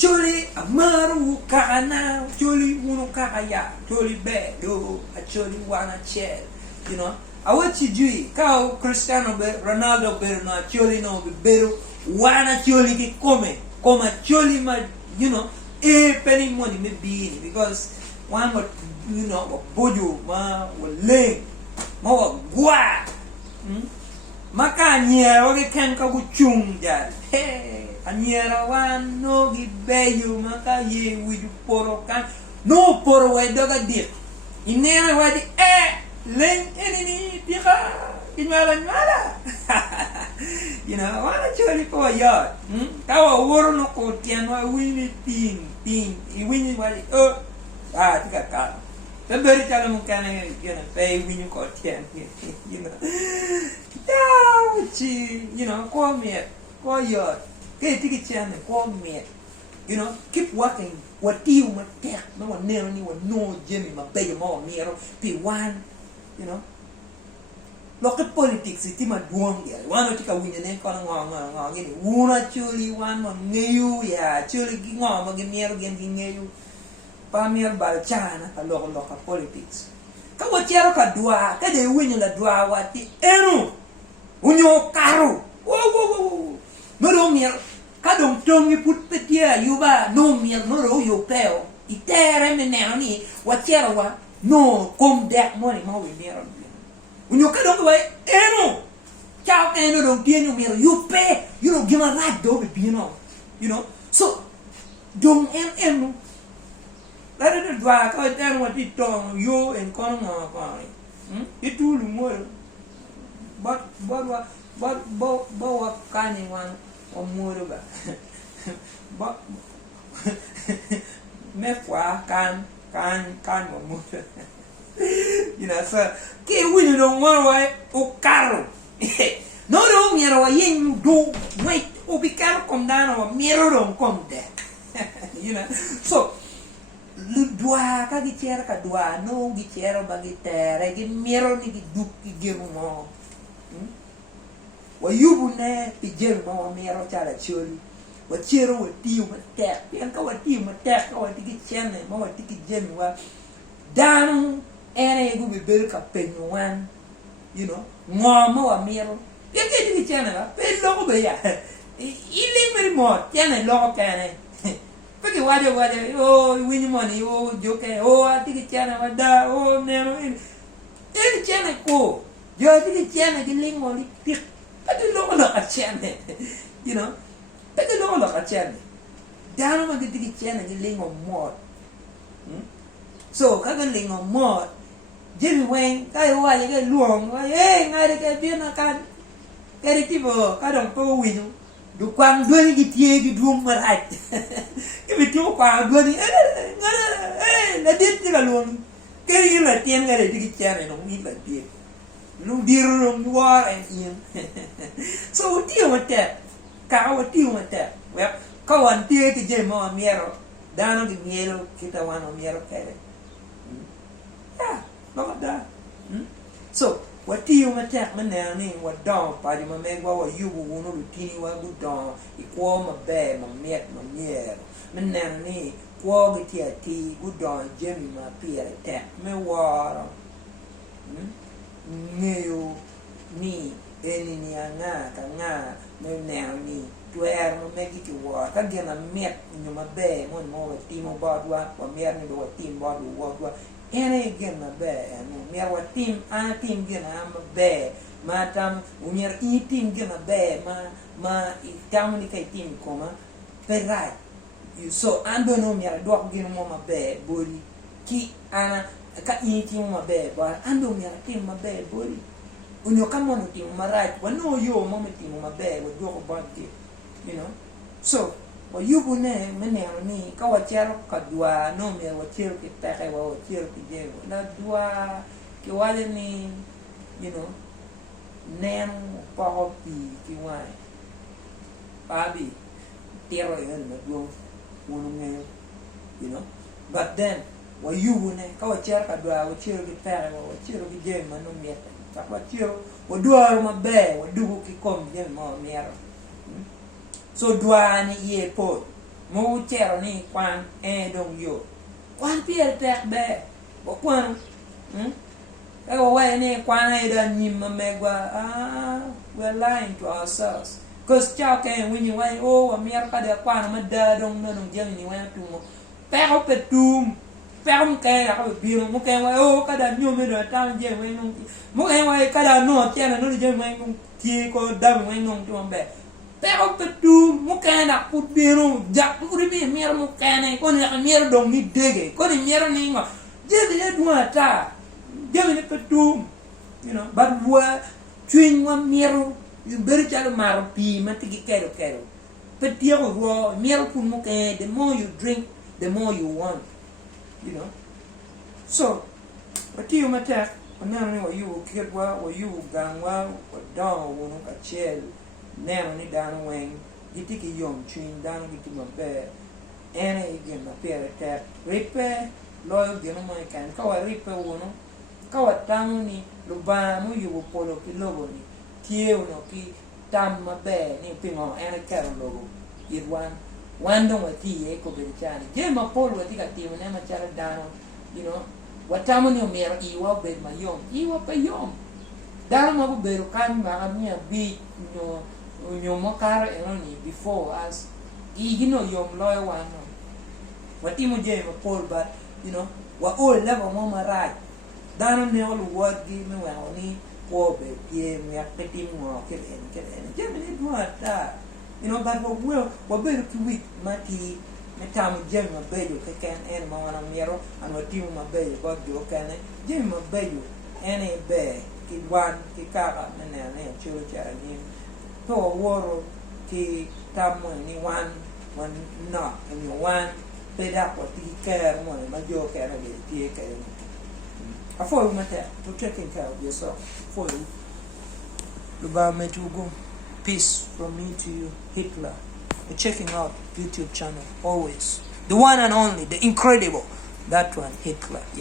Choli amaru kakana, choli uno kakaya, choli bedo, a choli wana chel. You know, I want you to kao Cristiano Ronaldo pero na choli no pero wana choli ki koma choli ma, you know, penny money me be because one what you know bojo ma leng ma wa gwa. Maka nyero ke ken ka guchung jar. Hey, anyera wan no gi beyu maka ye wiju poro kan no poro we doga dir. Inera wadi leng enini dika inwala. You know, wana choli po yard. Tawa woro no ko tianwa wini ting. I wini wadi tika ka. Somebody tell them can pay when you got 10, you know. Yeah, you know, call me, call your, get a chance and call me. You know, keep working. What do you want to take? No one near anyone, no Jimmy, my baby, more near, be one, you know. Look at politics, it's my doing there. One to take a win and then calling on, one actually one on you, yeah, actually give on, give me again, you. Pamir balchana ka loko politics. Ka watiaro ka dua, ka de winyo la dua wati enu. Unyo karu. Wo. No do mir. Ka dong tongi put petia yuba no mir no ro yo peo. Itere me neoni watiaro wa no kom dek money ma wi mir. Unyo ka dong wa enu. Chao enu dong tienyo mir you pay. You know give a right do be you know. So dong enu that is why I tell what it told you and calling on it will more. But what kind of one or more about? But Mefwa can or more. You know, sir, can't win it on one way or carol. No, no, mirror, you do wait, or be carol come down or mirror don't come there. You know, so. Dua ka gichera ka dua no gichera bagitere gi miro ni gi dukki gerumo wa yubu ne pi gerumo wa miro chala choli wa chero wa tiu ma tek yan ka wa tiu ma tek ka wa tigi chene ma wa tigi genu wa danu ene gu be ber ka penyuan you know ngoma wa miro yan ke tigi chene la pe logo be ya ile mer mo chene logo kane porque wade win money joke atiki chana wada nero ini chana ko yo atiki chana gilingo li pik pati lo ka chana you know pati lo ka chana dano ma atiki chana gilingo mod so kaga lingo mod jemi wen kai wa ye luong ngare ke bina kan kari tipo kadang po winu du kwang doni gi tie gi dum marat ibi tu kwang doni la dit la luong keri la tien ngare di chane no mi la tie lu dir no wa en ien so ti o te ka o ti o te we ka wan tie ti je mo miero dano gi miero kita wan o miero kere ya no da so what do you attack me now? What dog? Party my man, what you will know the teeny one good dog. He call my bed, my net, my meal. Man, nanny, quality a tea, good dog, Jimmy, my peer attack. Me water. Nail me, any nga, me nanny, to air, my make it to work. Again, I met in my bed, one more team about what, or me, or team body, what. Ene again my bed, and me our team, team again I'm a bed. Matam, when you're eating again a bed, ma communicate team, comma, per right. You so I don't know me a dog again on my bed, body. Ki ana ka eating my bed, but I don't me a team my bed, body. When you come on team my right, when no you moment team my bed with your body, you know. So wa yubu ne menero ni ka wachero ka dua no me wachero ki peke wa wachero ki jego na dua ki wale ni you know nen pa pi ki wai pabi tero yon na duo wono nge you know but then wa yubu ne ka wachero ka dua wachero ki peke wa wachero ki jego no me ka wachero wa dua ma be wa dugo ki kom je mo mero so dua ni ye po mu chero ni kwan dong yo kwan pier tek be bo kwan cái way này quan hay là nhìn mà mẹ qua we're lying to ourselves cause chao cái when you way America để quan mà đa đông dân như vậy tụi nó bé không phải tụm bé không cái là không biết một cái way cái đàn nhiều mới được tao dân vậy nông một cái way cái đàn nọ chơi là nó dân vậy nông chia có đâm vậy nông tụi bé bé không phải tụm một cái là cút biết nông giặc cút biết mẹ một cái này con này mẹ đông đi đege con này mẹ này mà dân thì đua ta jangan ni petum, but buat cuing wa miru, bercakap maru pi mati kero. Petia wa miru pun muke, the more you drink, the more you want, So, petia mata, mana ni wa you kirwa, wa you gangwa, wa dong wa nuk acel, nero ni dan weng, giti ki yom cuing dan giti mabe, ene igen mape attack, ripe, loyal geno mo ikan, kau ripe wono. Kau tamu ni lupa mu yubu polo ki logo ni tieu no ki tam mabe ni pingo ene kero logo irwan wando ti e ko berchani je ma polo ti ka timu ne ma chara dano watamu ni mero iwa be ma iwa pe yom dano ma be kan ma mi bi no mo karo ni before as igino yom loyo wano watimu je ma polo but wa all level mo marai dano ne ol wadi me wa ni ko be pie me akati mo kelen jemini duata but wa be ki week mati metam jem ma be yo ke ken en ma wana miero an wa timu ma be ko jo ken jem ma be yo ene be ki wan ki ka ne chulo chara ni to woro ki tam ni wan no en yo wan pe da ko ti ke mo ma jo ke na be tie ke for you matter to taking care of yourself for you Luba Metugo. Peace from me to you, Hitler. You're checking out YouTube channel always, the one and only, the incredible, that one, Hitler. Yes.